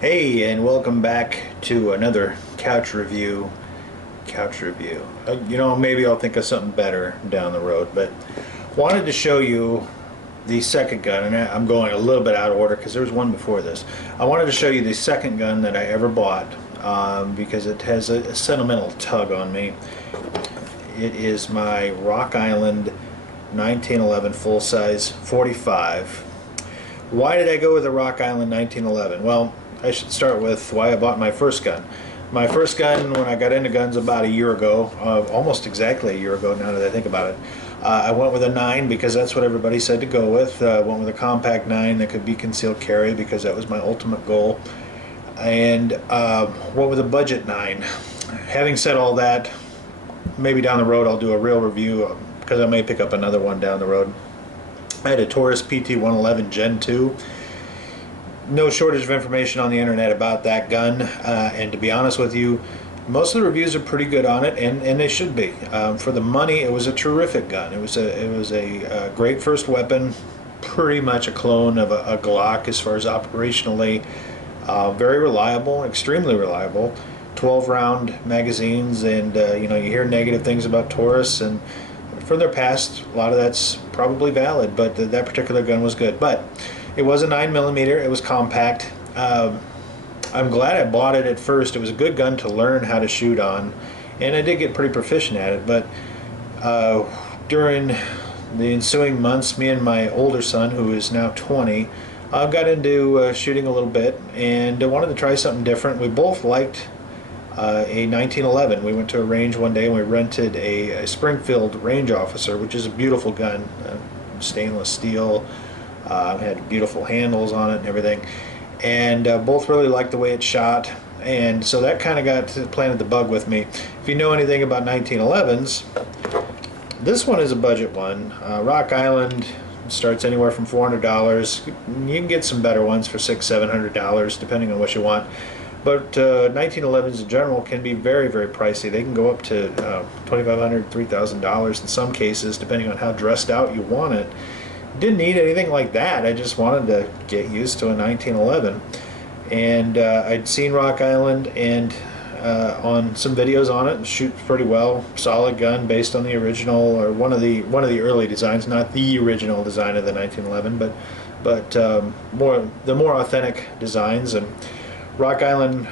Hey, and welcome back to another couch review. Maybe I'll think of something better down the road, but wanted to show you the second gun, and I'm going a little bit out of order because there was one before this. I wanted to show you the second gun that I ever bought because it has a sentimental tug on me. It is my Rock Island 1911 full-size 45. Why did I go with the Rock Island 1911? Well, I should start with why I bought my first gun. My first gun, when I got into guns about a year ago, almost exactly a year ago now that I think about it, I went with a 9 because that's what everybody said to go with. Went with a compact 9 that could be concealed carry because that was my ultimate goal. And went with a budget 9. Having said all that, maybe down the road I'll do a real review because I may pick up another one down the road. I had a Taurus PT-111 Gen 2. No shortage of information on the internet about that gun, and to be honest with you, most of the reviews are pretty good on it, and they should be. For the money, it was a terrific gun. It was a great first weapon, pretty much a clone of a Glock as far as operationally. Very reliable, extremely reliable. 12-round magazines, and you hear negative things about Taurus, and from their past, a lot of that's probably valid, but that particular gun was good. But it was a 9mm, it was compact. I'm glad I bought it at first. It was a good gun to learn how to shoot on, and I did get pretty proficient at it. But during the ensuing months, me and my older son, who is now 20, got into shooting a little bit and wanted to try something different. We both liked a 1911. We went to a range one day and we rented a Springfield Range Officer, which is a beautiful gun, stainless steel, had beautiful handles on it and everything, and both really liked the way it shot, and so that kind of planted the bug with me. If you know anything about 1911s, this one is a budget one. Rock Island starts anywhere from $400. You can get some better ones for $600–700 depending on what you want. But 1911s in general can be very, very pricey. They can go up to $2,500–3,000 in some cases, depending on how dressed out you want it. Didn't need anything like that. I just wanted to get used to a 1911. And I'd seen Rock Island and on some videos on it, and shoots pretty well. Solid gun based on the original, or one of the early designs, not the original design of the 1911, but the more authentic designs. And Rock Island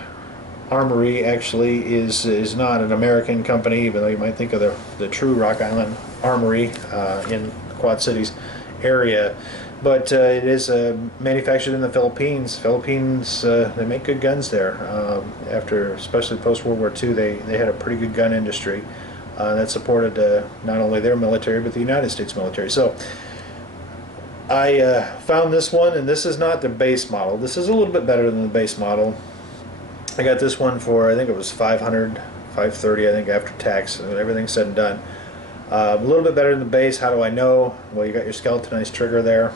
Armory actually is not an American company, even though you might think of the true Rock Island Armory in Quad Cities area, but it is manufactured in the Philippines. They make good guns there. After, especially post World War II, they had a pretty good gun industry that supported not only their military but the United States military. So I found this one, and this is not the base model. This is a little bit better than the base model. I got this one for, I think it was $500, $530, I think, after tax, everything said and done. A little bit better than the base. How do I know? Well, you got your skeletonized trigger there,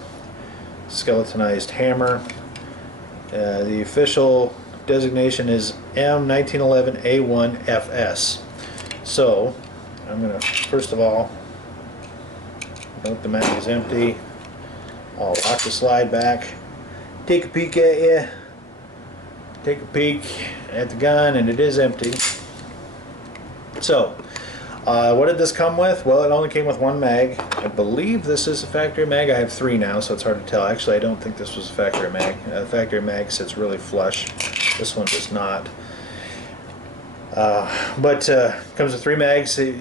skeletonized hammer. The official designation is M1911 A1-FS. So I'm going to, first of all, note the mag is empty. I'll lock the slide back, take a peek at you, take a peek at the gun, and it is empty. So what did this come with? Well, it only came with one mag. I believe this is a factory mag. I have 3 now, so it's hard to tell. Actually, I don't think this was a factory mag. The factory mag sits really flush. This one does not. But comes with 3 mags. The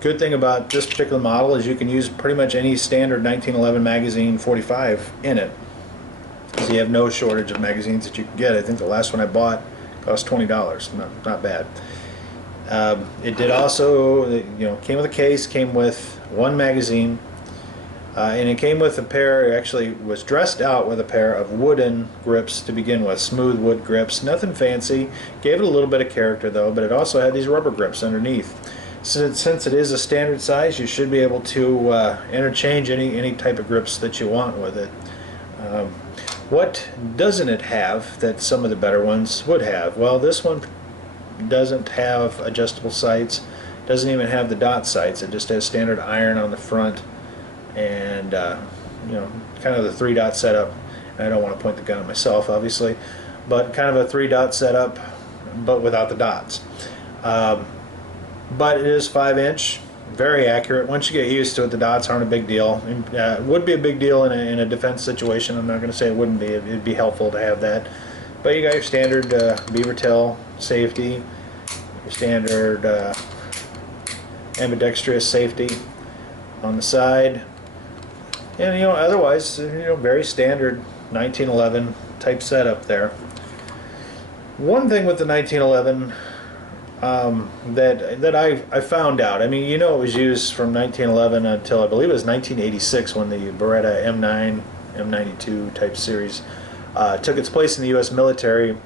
good thing about this particular model is you can use pretty much any standard 1911 magazine 45 in it. So you have no shortage of magazines that you can get. I think the last one I bought cost $20. Not bad. It did also, came with a case, came with 1 magazine, and it came with a pair, actually was dressed out with a pair of wooden grips to begin with, smooth wood grips, nothing fancy. Gave it a little bit of character though, but it also had these rubber grips underneath. Since it is a standard size, you should be able to interchange any type of grips that you want with it. What doesn't it have that some of the better ones would have? Well, this one doesn't have adjustable sights, doesn't even have the dot sights. It just has standard iron on the front, and kind of the 3-dot setup. I don't want to point the gun at myself, obviously, but kind of a 3-dot setup, but without the dots. But it is 5-inch, very accurate. Once you get used to it, the dots aren't a big deal. It would be a big deal in a defense situation. I'm not going to say it wouldn't be. It'd be helpful to have that. But you got your standard beaver tail safety, your standard ambidextrous safety on the side, and otherwise very standard 1911 type setup there. One thing with the 1911 that I found out, I mean, it was used from 1911 until I believe it was 1986 when the Beretta M9, M92 type series took its place in the U.S. military.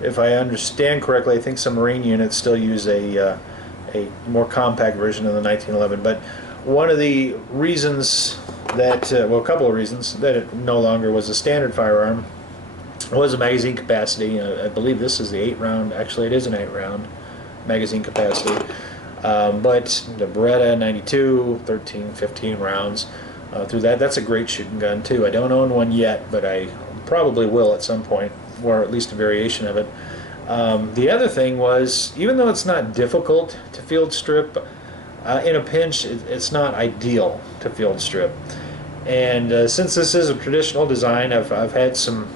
If I understand correctly, I think some Marine units still use a more compact version of the 1911. But one of the reasons that, well, a couple of reasons that it no longer was a standard firearm was the magazine capacity. I believe this is the 8-round. Actually, it is an 8-round magazine capacity. But the Beretta 92, 13, 15 rounds through that. That's a great shooting gun too. I don't own one yet, but I probably will at some point, or at least a variation of it. The other thing was, even though it's not difficult to field strip, in a pinch, it's not ideal to field strip. And since this is a traditional design, I've had some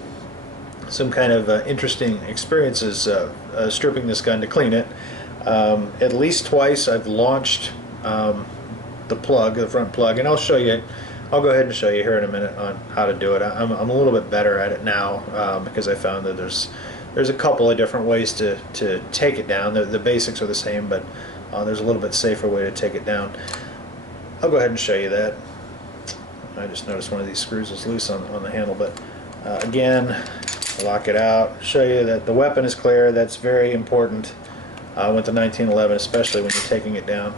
kind of interesting experiences stripping this gun to clean it. At least twice I've launched the front plug, and I'll show you. I'll go ahead and show you here in a minute on how to do it. I'm a little bit better at it now because I found that there's a couple of different ways to take it down. The basics are the same, but there's a little bit safer way to take it down. I'll go ahead and show you that. I just noticed one of these screws is loose on the handle, but again, lock it out, show you that the weapon is clear. That's very important with the 1911, especially when you're taking it down.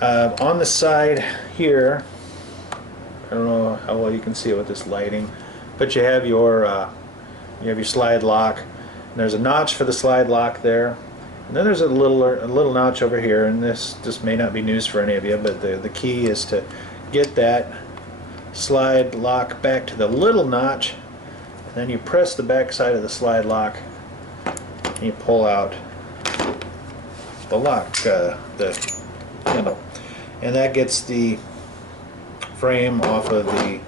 On the side here, I don't know how well you can see it with this lighting, but you have your slide lock. And there's a notch for the slide lock there, and then there's a little notch over here. And this may not be news for any of you, but the key is to get that slide lock back to the little notch, and then you press the back side of the slide lock and you pull out the lock, the handle, and that gets the frame off of the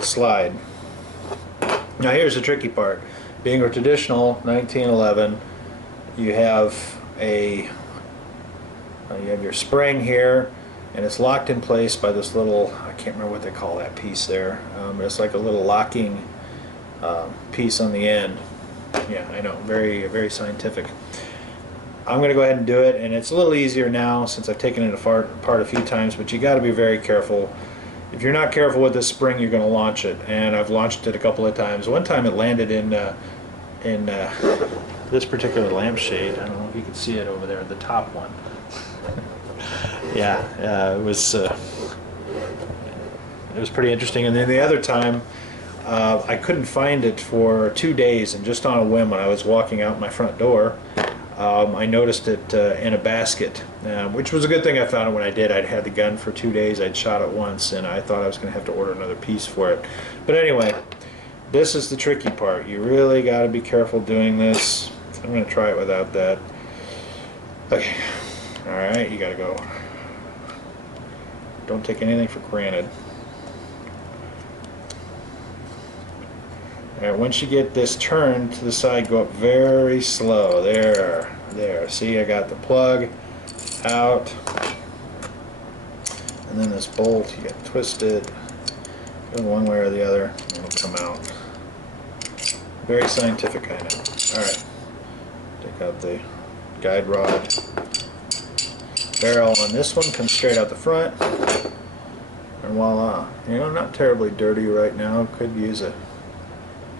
slide. Now here's the tricky part. Being a traditional 1911, you have your spring here, and it's locked in place by this little, I can't remember what they call that piece there, but it's like a little locking piece on the end. Yeah, I know, very, very scientific. I'm going to go ahead and do it, and it's a little easier now since I've taken it apart a few times, but you got to be very careful. If you're not careful with this spring, you're going to launch it, and I've launched it a couple of times. One time it landed in this particular lampshade. I don't know if you can see it over there, the top one. Yeah, it was pretty interesting. And then the other time, I couldn't find it for 2 days, and just on a whim when I was walking out my front door, I noticed it in a basket, which was a good thing I found it when I did. I'd had the gun for 2 days, I'd shot it once, and I thought I was going to have to order another piece for it. But anyway, this is the tricky part. You really got to be careful doing this. I'm going to try it without that. Okay, alright, you got to go. Don't take anything for granted. Alright, once you get this turned to the side, go up very slow. There. See, I got the plug out. And then this bolt, you got to twist it. Go one way or the other, and it'll come out. Very scientific, I know. Alright. Take out the guide rod. Barrel on this one comes straight out the front. And voila. Not terribly dirty right now. Could use a...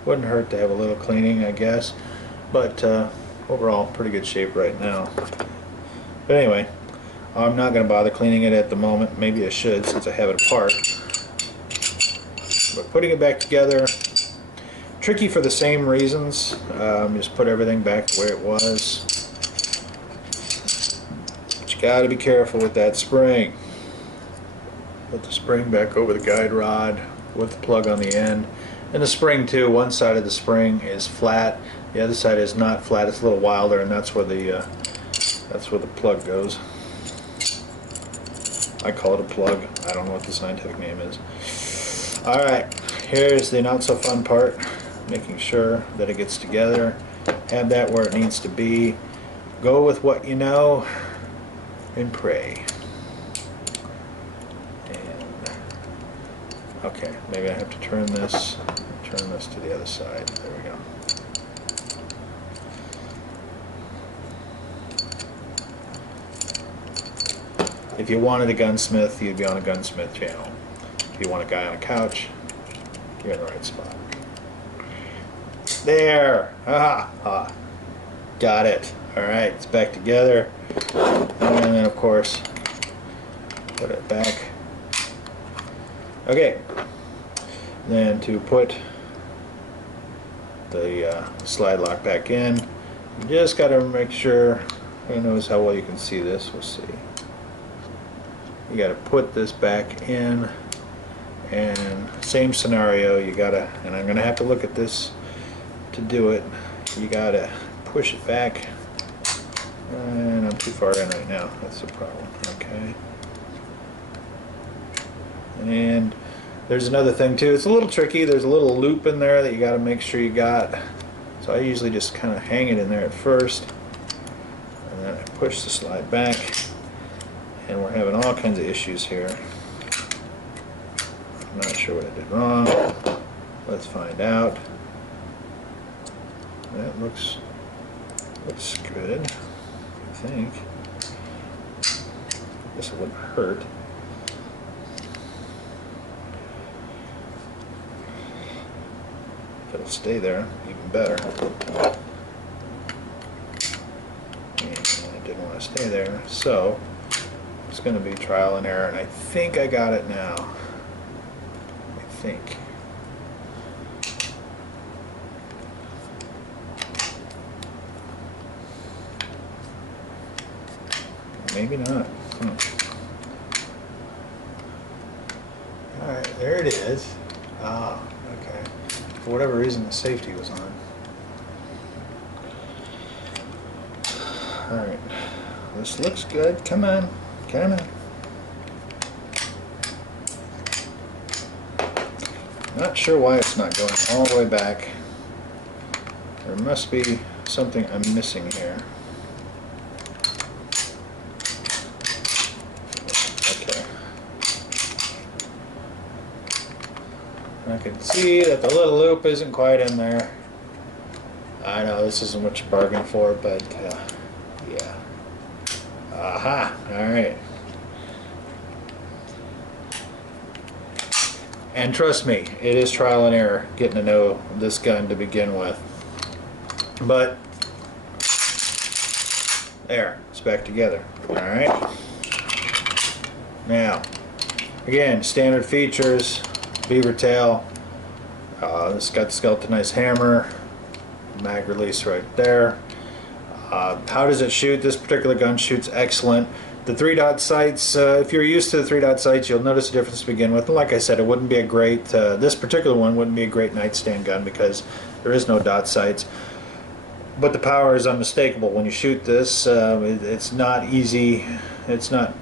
Wouldn't hurt to have a little cleaning, I guess, but overall pretty good shape right now. But anyway, I'm not going to bother cleaning it at the moment. Maybe I should since I have it apart. But putting it back together, tricky for the same reasons. Just put everything back the way it was. But you got to be careful with that spring. Put the spring back over the guide rod with the plug on the end. And the spring too, one side of the spring is flat, the other side is not flat, it's a little wilder, and that's where the plug goes. I call it a plug, I don't know what the scientific name is. Alright, here's the not so fun part, making sure that it gets together, have that where it needs to be, go with what you know, and pray. And, okay, maybe I have to turn this to the other side. There we go. If you wanted a gunsmith, you'd be on a gunsmith channel. If you want a guy on a couch, you're in the right spot. There! Ah! Got it. Alright, it's back together. And then, of course, put it back. Okay. Then to put the slide lock back in, you just got to make sure, who knows how well you can see this, we'll see. You got to put this back in, and same scenario, you got to, and I'm going to have to look at this to do it, you got to push it back, and I'm too far in right now, that's the problem, okay. And there's another thing too, it's a little tricky, there's a little loop in there that you got to make sure you got, so I usually just kind of hang it in there at first, and then I push the slide back, and we're having all kinds of issues here. I'm not sure what I did wrong, let's find out. That looks good, I think. Guess it wouldn't hurt. If it'll stay there, even better. And it didn't want to stay there, so it's going to be trial and error, and I think I got it now. I think. Maybe not. Alright, there it is. Ah, okay. For whatever reason, the safety was on. Alright. This looks good. Come on. Come on. Not sure why it's not going all the way back. There must be something I'm missing here. I can see that the little loop isn't quite in there. I know this isn't what you bargained for, but yeah. Aha! Alright. And trust me, it is trial and error getting to know this gun to begin with. But there, it's back together. Alright. Now, again, standard features. Beaver tail, this got the skeletonized hammer, mag release right there. How does it shoot? This particular gun shoots excellent. The 3-dot sights, if you're used to the 3-dot sights, you'll notice a difference to begin with. And like I said, it wouldn't be a great, this particular one wouldn't be a great nightstand gun because there is no dot sights. But the power is unmistakable. When you shoot this, it's not easy. It's not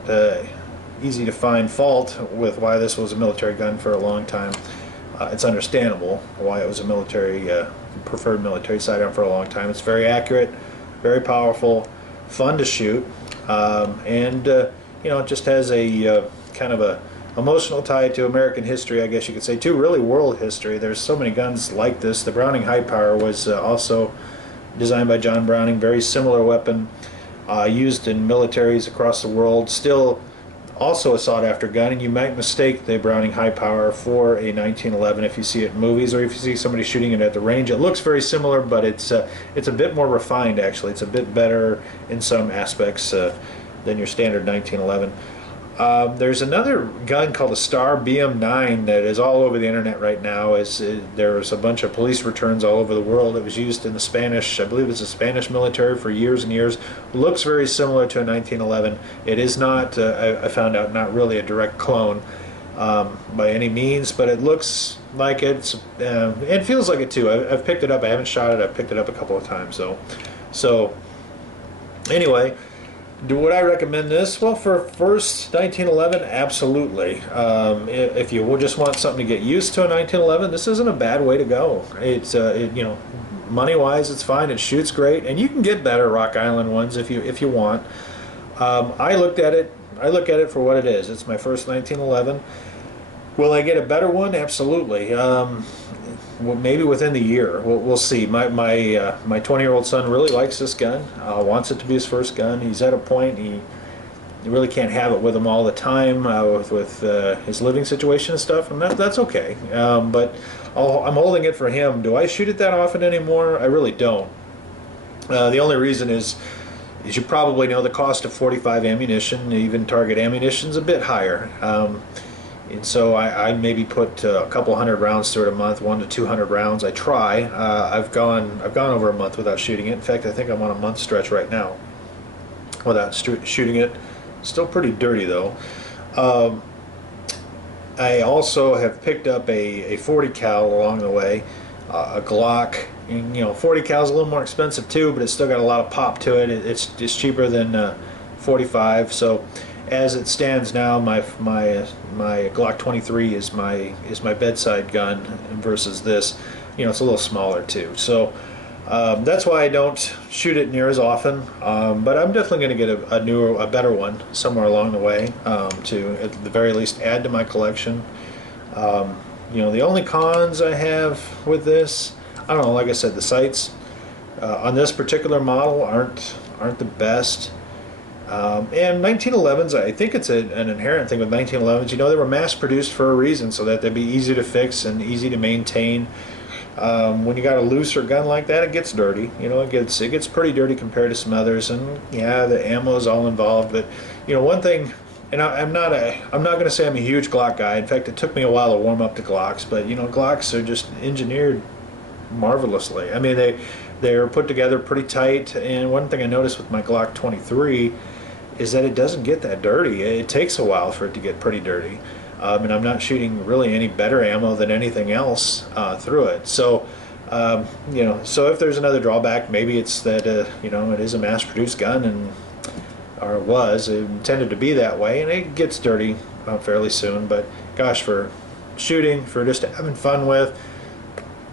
easy to find fault with why this was a military gun for a long time. It's understandable why it was a military, preferred military sidearm for a long time. It's very accurate, very powerful, fun to shoot, and you know, it just has a kind of a emotional tie to American history, I guess you could say, to really world history. There's so many guns like this. The Browning High Power was also designed by John Browning, very similar weapon, used in militaries across the world, still also a sought-after gun, and you might mistake the Browning High Power for a 1911 if you see it in movies or if you see somebody shooting it at the range. It looks very similar, but it's a bit more refined actually. It's a bit better in some aspects than your standard 1911. There's another gun called a Star BM9 that is all over the internet right now. There's a bunch of police returns all over the world. It was used in the Spanish, I believe it's the Spanish military for years and years. Looks very similar to a 1911. It is not, I found out, not really a direct clone. by any means, but it looks like it feels like it too. I've picked it up. I haven't shot it. I've picked it up a couple of times though. So anyway, would I recommend this? Well, for first 1911, absolutely. If you just want something to get used to a 1911, this isn't a bad way to go. It's you know, money-wise, it's fine. It shoots great, and you can get better Rock Island ones if you want. I look at it for what it is. It's my first 1911. Will I get a better one? Absolutely. Well, maybe within the year. We'll see. My 20-year-old son really likes this gun. Wants it to be his first gun. He's at a point he really can't have it with him all the time with his living situation and stuff, and that's okay. But I'm holding it for him. Do I shoot it that often anymore? I really don't. The only reason is you probably know the cost of .45 ammunition, even target ammunition, is a bit higher. And so I maybe put a couple hundred rounds through it a month, 100 to 200 rounds. I try. I've gone over a month without shooting it. In fact, I think I'm on a month stretch right now without shooting it. Still pretty dirty though. I also have picked up a 40 cal along the way, a Glock. And, you know, 40 cal is a little more expensive too, but it's still got a lot of pop to it. It's cheaper than 45. So as it stands now, my Glock 23 is my bedside gun versus this. You know, it's a little smaller too. So that's why I don't shoot it near as often. But I'm definitely going to get a better one somewhere along the way to at the very least add to my collection. You know, the only cons I have with this, I don't know. Like I said, the sights on this particular model aren't the best. And 1911s, I think it's an inherent thing with 1911s. You know, they were mass produced for a reason, so that they'd be easy to fix and easy to maintain. When you got a looser gun like that, it gets dirty. You know, it gets pretty dirty compared to some others. And yeah, the ammo is all involved. But you know, one thing, and I'm not going to say I'm a huge Glock guy. In fact, it took me a while to warm up to Glocks. But you know, Glocks are just engineered marvelously. I mean, they're put together pretty tight. And one thing I noticed with my Glock 23 is that it doesn't get that dirty. It takes a while for it to get pretty dirty. And I'm not shooting really any better ammo than anything else through it. So, you know, so if there's another drawback, maybe it's that, you know, it is a mass-produced gun, or it was intended to be that way, and it gets dirty fairly soon. But gosh, for shooting, for just having fun with,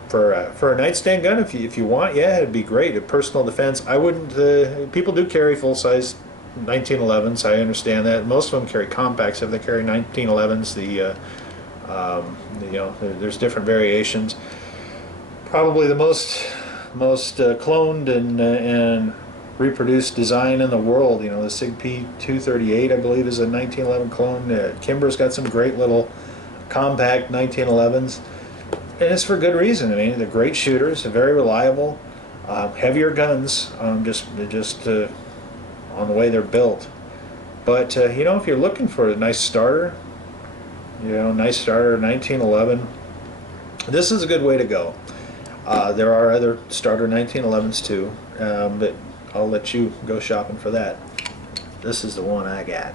for a nightstand gun, if you want, yeah, it'd be great. A personal defense. I wouldn't. People do carry full-size 1911s. I understand that. Most of them carry compacts. If they carry 1911s, you know, there's different variations. Probably the most cloned and reproduced design in the world. You know, the SIG P238, I believe, is a 1911 clone. Kimber's got some great little compact 1911s, and it's for good reason. I mean, they're great shooters. They're very reliable. Heavier guns. Just on the way they're built. But you know, if you're looking for a nice starter, you know, 1911, this is a good way to go. There are other starter 1911s too, but I'll let you go shopping for that. This is the one I got.